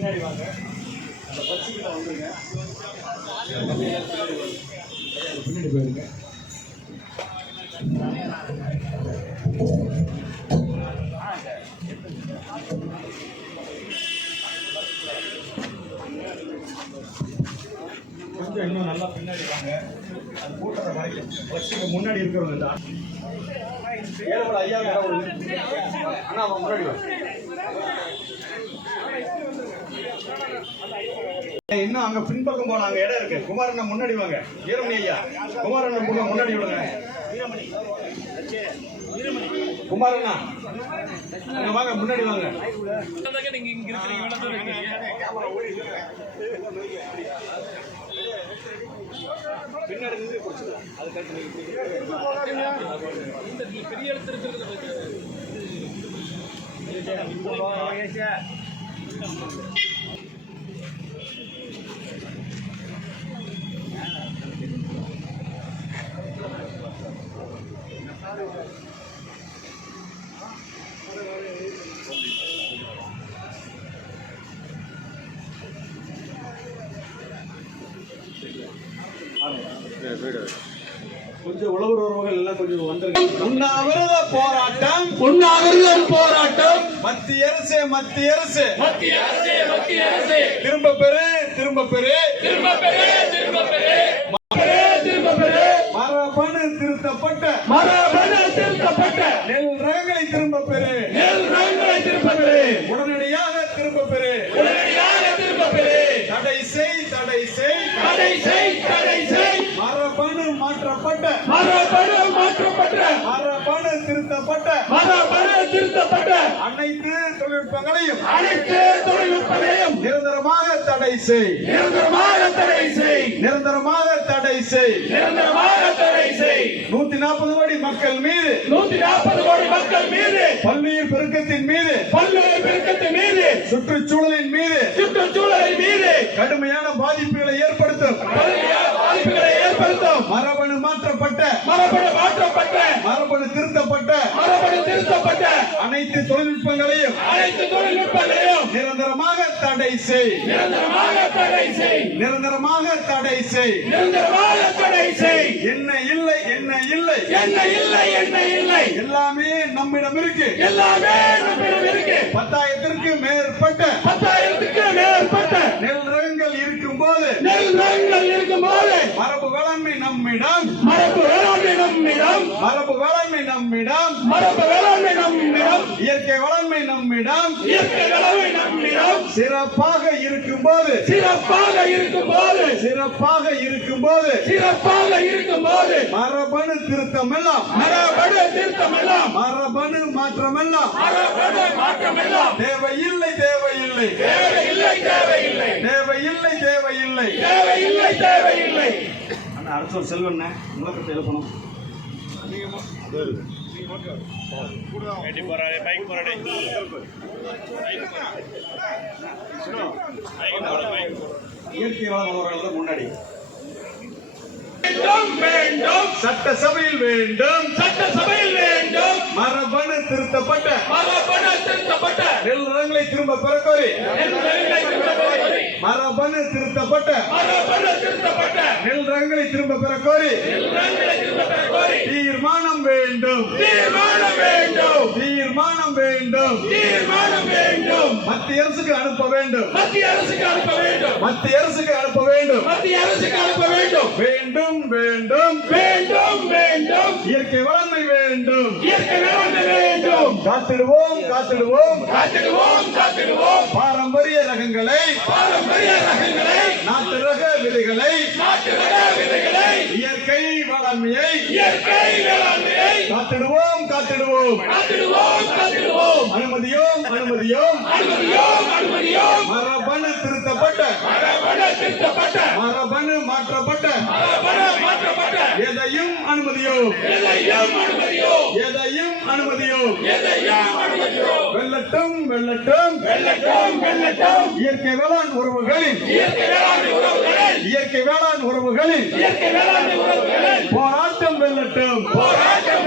பின்னாடி வாங்க. இன்னும் நல்லா பின்னாடி வாங்க. அது கூட்டத்தை முன்னாடி இருக்கிறவங்க தான். ஏழு ஐயா கடவுள் முன்னாடி வாங்க இன்னும் அங்க பின்பக்கம் போன அங்க இடம் இருக்கு. குமாரண்ணா முன்னாடி வாங்க. வீரமணி ஐயா. குமாரண்ணா கூட முன்னாடி விடுங்க. குமாரண்ணா அங்க வாங்க முன்னாடி வாங்க. நீங்க இங்க இருக்கிறீங்க பின்னாடி பெரிய குடிச்சுக்கலாம் இருக்கிறது கொஞ்சம் உழவர் உறவுகள் எல்லாம் கொஞ்சம் வந்துருங்க உண்ணாவிரத போராட்டம். உண்ணாவிரதம் போராட்டம். மத்திய அரசு மத்திய அரசு. மத்திய அரசு மத்திய அரசு. திரும்ப பெறு திரும்ப பெறு. திரும்ப பெறு திரும்ப பெறு பெறு, திரும்ப பெறு மரபணு திருத்தப்பட்ட மரபணு திருத்தப்பட்ட நெல் ரகங்களை திரும்ப பெறு நெல் ரகங்களை திரும்ப பெறு உடனடியாக திரும்ப பெறு உடனடியாக திரும்ப பெறு தடை செய் தடை செய் தடை செய் தடை செய் மரபணு மாற்றப்பட்ட மரபணு மாற்றப்பட்ட மரபணு திருத்தப்பட்ட மரபணு திருத்தப்பட்ட அனைத்து தொழில்நுட்பங்களையும் அனைத்து தொழில்நுட்பங்களையும் நிரந்தரமாக தடை செய். நிரந்தரமாக தடை செய். நிரந்தரமாக தடை செய். நிரந்தரமாக தடை செய். நூத்தி நாற்பது கோடி மக்கள் மீது நூத்தி நாற்பது கோடி மக்கள் மீது பல்லுயிர் பெருக்கத்தின் மீது பல்வேறு பெருக்கத்தின் மீது சுற்றுச்சூழலின் மீது சுற்றுச்சூழலின் மீது கடுமையான பாதிப்புகளை ஏற்படுத்தும். பாதிப்புகளை ஏற்படுத்தும். மரபணு மாற்றப்பட்ட மரபணு மாற்றப்பட்ட மரபணு திருத்தப்பட்ட அனைத்து தொழில்நுட்பங்களையும் அனைத்து தொழில்நுட்பங்களையும் நிரந்தரமாக தடை செய். நிரந்தரமாக தடை செய். நிரந்தரமாக தடை செய். நிரந்தரமாக தடை செய். என்ன இல்லை என்ன இல்லை. என்ன இல்லை என்ன இல்லை. எல்லாமே நம்மிடம் இருக்கு. எல்லாமே நம்மிடம் இருக்கு. பத்தாயிரத்திற்கு மேற்பட்ட பத்தாயிரத்துக்கு மேற்பட்ட நெல் ரகங்கள் இருக்கும் போது நெல் ரகங்கள் இருக்கும்போது மரபு வேளாண்மை நம்மிடம். மரபு வேளாண்மை நம்மிடம். மரபு வேளாண்மை நம்மிடம். மரபு வேளாண்மை நம்மிடம். இயற்கை வேளாண்மை நம்மிடம். இயற்கை வேளாண்மை நம்மிடம். சிறப்பாக இருக்கும் போது சிறப்பாக இருக்கும்போது. சிறப்பாக இருக்கும் போது சிறப்பாக இருக்கும்போது. மரபணு திருத்தம் எல்லாம் மரபணு திருத்தம் எல்லாம் மரபணு மாற்றம் எல்லாம் மரபணு மாற்றம் எல்லாம் தேவையில்லை தேவையில்லை. தேவையில்லை தேவையில்லை. தேவையில்லை தேவையில்லை. தேவையில்லை தேவையில்லை. அடுத்த ஒரு செல்வண்ண உங்களை பற்றி எழுப்பணும். பைக் போராடி இயற்கை வள உணவர்கள் முன்னாடி. வேண்டும் சட்டசபையில் வேண்டும். சட்டசபையில் வேண்டும். மரபணு திருத்தப்பட்ட. மரபணு திருத்தப்பட்ட. நெல் ரங்களை திரும்ப பெற கோரி திரும்ப மரபணு திருத்தப்பட்ட நெல் ரகங்களை திரும்ப திருத்தப்பட்ட கோரி தீர்மானம் வேண்டும். தீர்மானம் வேண்டும். தீர்மானம் வேண்டும். தீர்மானம் வேண்டும். மத்திய அரசுக்கு அனுப்ப வேண்டும். மத்திய அரசுக்கு அனுப்ப வேண்டும். மத்திய அரசுக்கு அனுப்ப வேண்டும். மத்திய அரசுக்கு அனுப்ப வேண்டும். வேண்டும் வேண்டும். வேண்டும் வேண்டும். இயற்கை வளமை வேண்டும். இயற்கை வேளாண்மை வேண்டும். காத்திடுவோம் காத்திடுவோம். காத்திடுவோம் காத்திடுவோம். பாரம்பரிய ரகங்களை பாரம்பரிய ரகங்களை நாட்டு ரக விதைகளை நாட்டு ரக விதைகளை இயற்கை வளமையை இயற்கை வேளாண்மையை காத்திடுவோம் காத்திடுவோம். காத்திடுவோம் காத்திடுவோம். அனுமதியோம் அனுமதியோம். அனுமதியோம் அனுமதியோம். மாற்றப்பட்ட எதையும் வெள்ளட்டும் வெள்ளட்டும் வெள்ளட்டும் வெள்ளட்டும் இயற்கை வேளாண் உறவுகளின் இயற்கை வேளாண் உறவுகளின் போராட்டம் வெள்ளட்டும் போராட்டம்